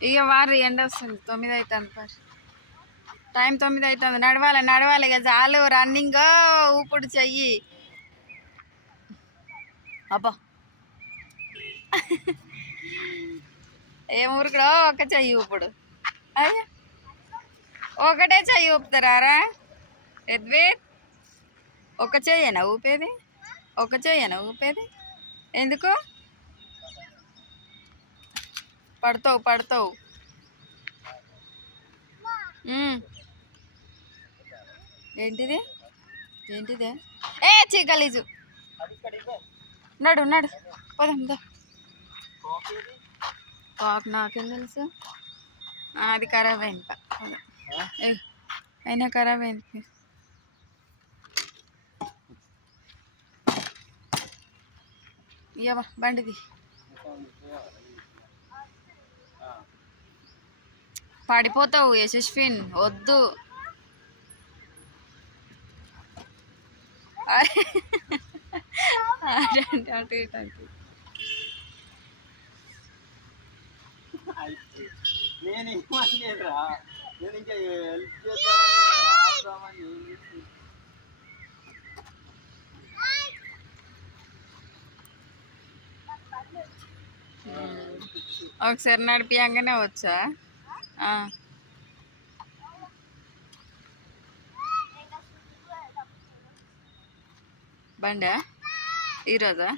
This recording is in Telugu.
ఇక వారు ఎండ వస్తుంది 9 అవుతుంది పర్ టైం 9 అవుతుంది. నడవాలి నడవాలి ఇక చాలు రన్నింగ్ ఊపుడు చెయ్యి. అబ్బా ఏం ఊరుకుడో ఒక చెయ్యి ఊపుడు. అయ్యా ఒకటే చెయ్యి ఊపుతారా ఎద్వేర్? ఒక చెయ్యేనా ఊపేది? ఒక చెయ్యేనా ఊపేది? ఎందుకు పడతావు పడతావు? ఏంటిది ఏంటిదే? ఏ చీకలీజు నడు నడు పోదాం. కాకు నాకేం తెలుసు, అది ఖరాబ్ అయింది. అయినా ఖరాబ్ అయింది. ఇవ్వ బండిది పడిపోతావు యశస్విన్ వద్దు. అటు ఇటు ఒకసారి నడిపియంగానే వచ్చా. బండా ఈరోజా?